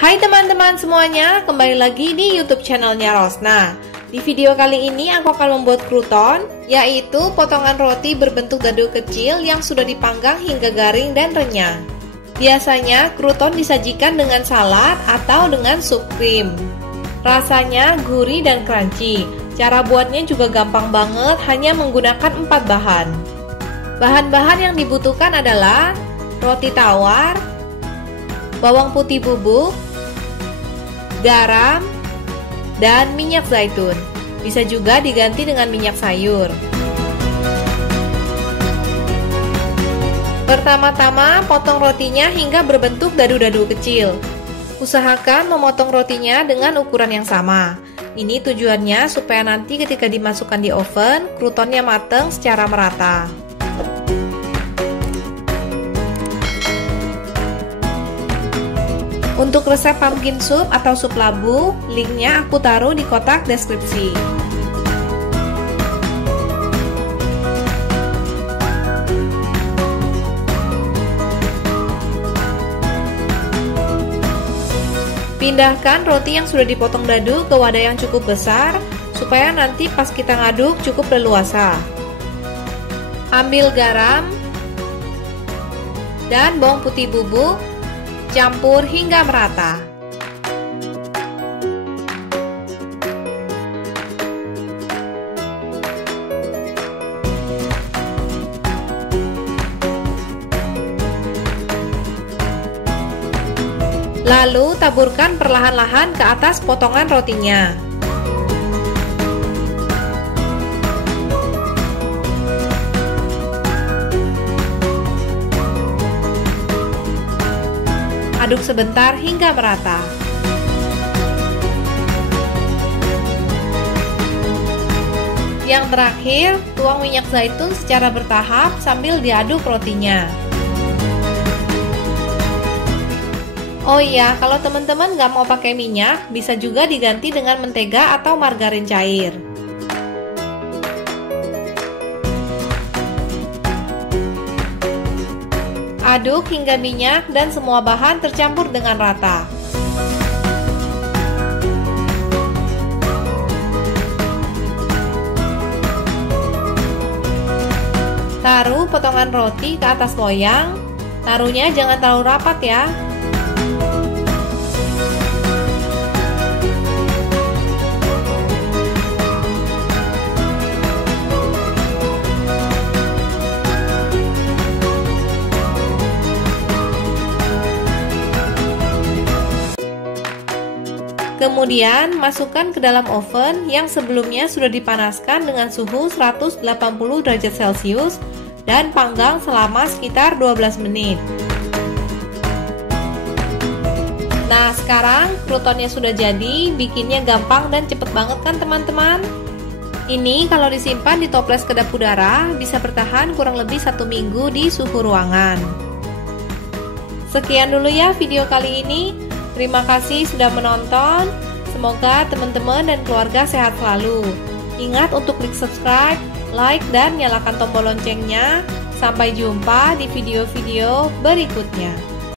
Hai teman-teman semuanya, kembali lagi di YouTube channelnya Rosna. Di video kali ini aku akan membuat kruton, yaitu potongan roti berbentuk dadu kecil yang sudah dipanggang hingga garing dan renyah. Biasanya kruton disajikan dengan salad atau dengan sup krim. Rasanya gurih dan crunchy. Cara buatnya juga gampang banget, hanya menggunakan 4 bahan. Bahan-bahan yang dibutuhkan adalah roti tawar, bawang putih bubuk, garam, dan minyak zaitun. Bisa juga diganti dengan minyak sayur. Pertama-tama, potong rotinya hingga berbentuk dadu-dadu kecil. Usahakan memotong rotinya dengan ukuran yang sama. Ini tujuannya supaya nanti ketika dimasukkan di oven, krutonnya matang secara merata. Untuk resep pumpkin soup atau sup labu, linknya aku taruh di kotak deskripsi. Pindahkan roti yang sudah dipotong dadu ke wadah yang cukup besar, supaya nanti pas kita ngaduk cukup leluasa. Ambil garam dan bawang putih bubuk, campur hingga merata. Lalu taburkan perlahan-lahan ke atas potongan rotinya. Aduk sebentar hingga merata. Yang terakhir, tuang minyak zaitun secara bertahap sambil diaduk rotinya. Oh iya, kalau teman-teman nggak mau pakai minyak, bisa juga diganti dengan mentega atau margarin cair. Aduk hingga minyak dan semua bahan tercampur dengan rata. Taruh potongan roti ke atas loyang. Taruhnya jangan terlalu rapat ya. Kemudian masukkan ke dalam oven yang sebelumnya sudah dipanaskan dengan suhu 180 derajat Celcius dan panggang selama sekitar 12 menit. Nah, sekarang krutonnya sudah jadi, bikinnya gampang dan cepet banget kan teman-teman? Ini kalau disimpan di toples kedap udara bisa bertahan kurang lebih 1 minggu di suhu ruangan. Sekian dulu ya video kali ini. Terima kasih sudah menonton. Semoga teman-teman dan keluarga sehat selalu. Ingat untuk klik subscribe, like, dan nyalakan tombol loncengnya. Sampai jumpa di video-video berikutnya.